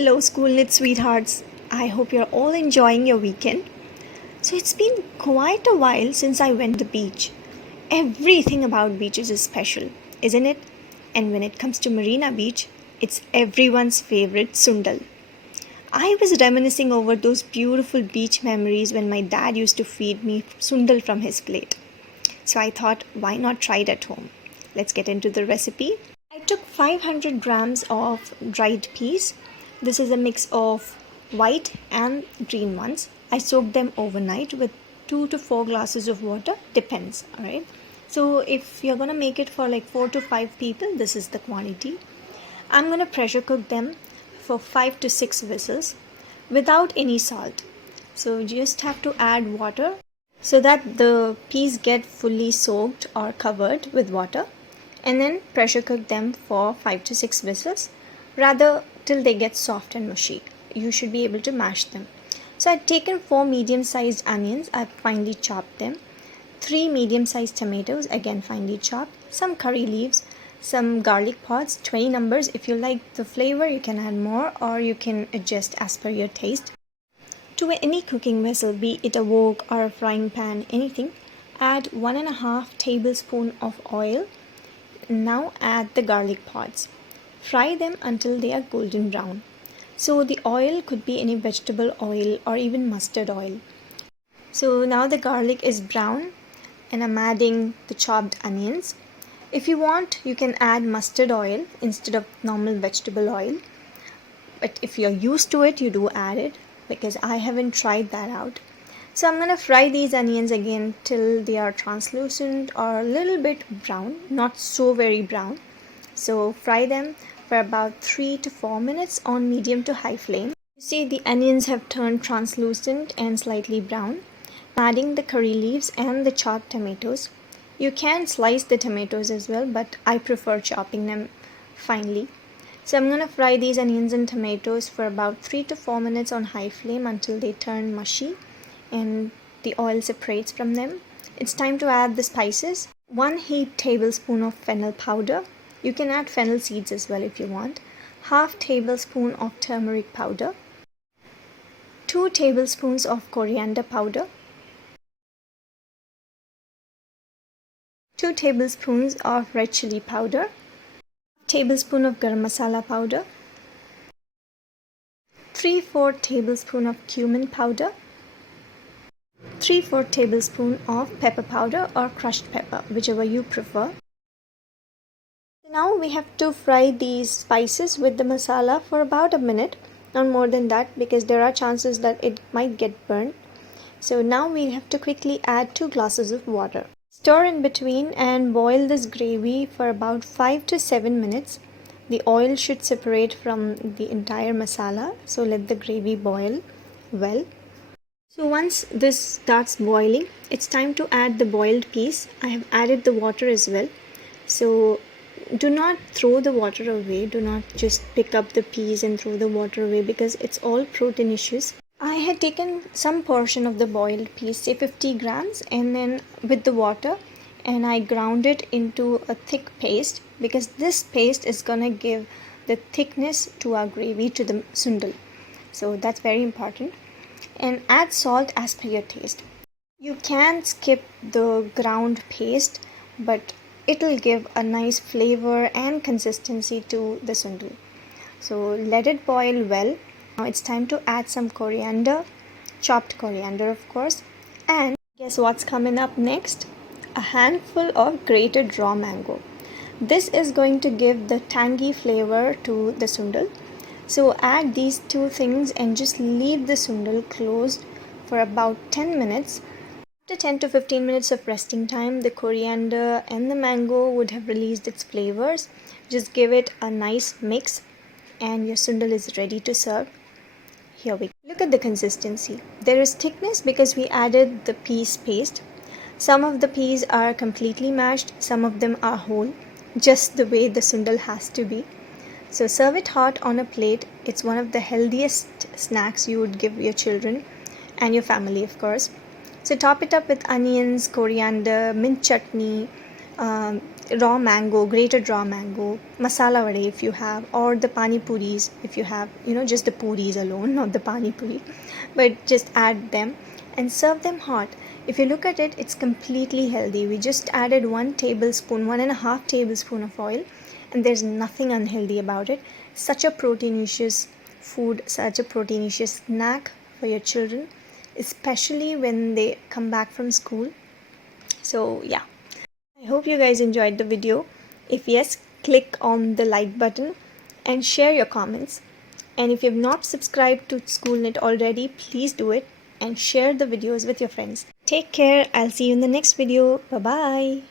Hello, school knit sweethearts. I hope you're all enjoying your weekend. So, it's been quite a while since I went to the beach. Everything about beaches is special, isn't it? And when it comes to Marina Beach, it's everyone's favorite Sundal. I was reminiscing over those beautiful beach memories when my dad used to feed me Sundal from his plate. So, I thought, why not try it at home? Let's get into the recipe. I took 500 grams of dried peas. This is a mix of white and green ones. I soaked them overnight with 2 to 4 glasses of water, depends, alright? So if you're gonna make it for like 4 to 5 people, this is the quantity. I'm gonna pressure cook them for 5 to 6 whistles without any salt. So you just have to add water so that the peas get fully soaked or covered with water, and then pressure cook them for 5 to 6 whistles, rather till they get soft and mushy. You should be able to mash them. So I've taken 4 medium-sized onions, I've finely chopped them, 3 medium-sized tomatoes, again finely chopped, some curry leaves, some garlic pods, 20 numbers. If you like the flavor, you can add more or you can adjust as per your taste. To any cooking vessel, be it a wok or a frying pan, anything, add 1.5 tablespoon of oil. Now add the garlic pods. Fry them until they are golden brown. So the oil could be any vegetable oil or even mustard oil. So now the garlic is brown and I'm adding the chopped onions. If you want, you can add mustard oil instead of normal vegetable oil. But if you're used to it, you do add it, because I haven't tried that out. So I'm going to fry these onions again till they are translucent or a little bit brown, not so very brown. So fry them for about 3 to 4 minutes on medium to high flame. You see the onions have turned translucent and slightly brown. I'm adding the curry leaves and the chopped tomatoes. You can slice the tomatoes as well, but I prefer chopping them finely. So I'm going to fry these onions and tomatoes for about 3 to 4 minutes on high flame until they turn mushy and the oil separates from them. It's time to add the spices. 1 heaped tablespoon of fennel powder. You can add fennel seeds as well if you want. Half tablespoon of turmeric powder. 2 tablespoons of coriander powder. 2 tablespoons of red chili powder. Tablespoon of garam masala powder. 3/4 tablespoon of cumin powder. 3/4 tablespoon of pepper powder or crushed pepper, whichever you prefer. Now we have to fry these spices with the masala for about a minute, not more than that, because there are chances that it might get burned. So now we have to quickly add 2 glasses of water. Stir in between and boil this gravy for about 5 to 7 minutes. The oil should separate from the entire masala, so let the gravy boil well. So once this starts boiling, it's time to add the boiled peas. I have added the water as well. So do not throw the water away. Do not just pick up the peas and throw the water away, because it's all proteinicious. I had taken some portion of the boiled peas, say 50 grams, and then with the water, and I ground it into a thick paste, because this paste is gonna give the thickness to our gravy, to the sundal. So that's very important. And add salt as per your taste. You can skip the ground paste, but it will give a nice flavor and consistency to the sundal. So let it boil well. Now it's time to add some coriander, chopped coriander of course, and guess what's coming up next? A handful of grated raw mango. This is going to give the tangy flavor to the sundal. So add these 2 things and just leave the sundal closed for about 10 minutes. After 10 to 15 minutes of resting time, the coriander and the mango would have released its flavors. Just give it a nice mix and your sundal is ready to serve. Here we go. Look at the consistency. There is thickness because we added the peas paste. Some of the peas are completely mashed, some of them are whole, just the way the sundal has to be. So serve it hot on a plate. It's one of the healthiest snacks you would give your children and your family, of course. So top it up with onions, coriander, mint chutney, raw mango, grated raw mango, masala vade if you have, or the pani puris if you have, just the puris alone, not the pani puri, but just add them and serve them hot. If you look at it, it's completely healthy. We just added 1 tablespoon, 1.5 tablespoon of oil, and there's nothing unhealthy about it. Such a proteinaceous food, such a proteinaceous snack for your children, especially when they come back from school. So yeah, I hope you guys enjoyed the video. If yes, click on the like button and share your comments. And if you have not subscribed to SchoolNet already, please do it and share the videos with your friends. Take care. I'll see you in the next video. Bye bye.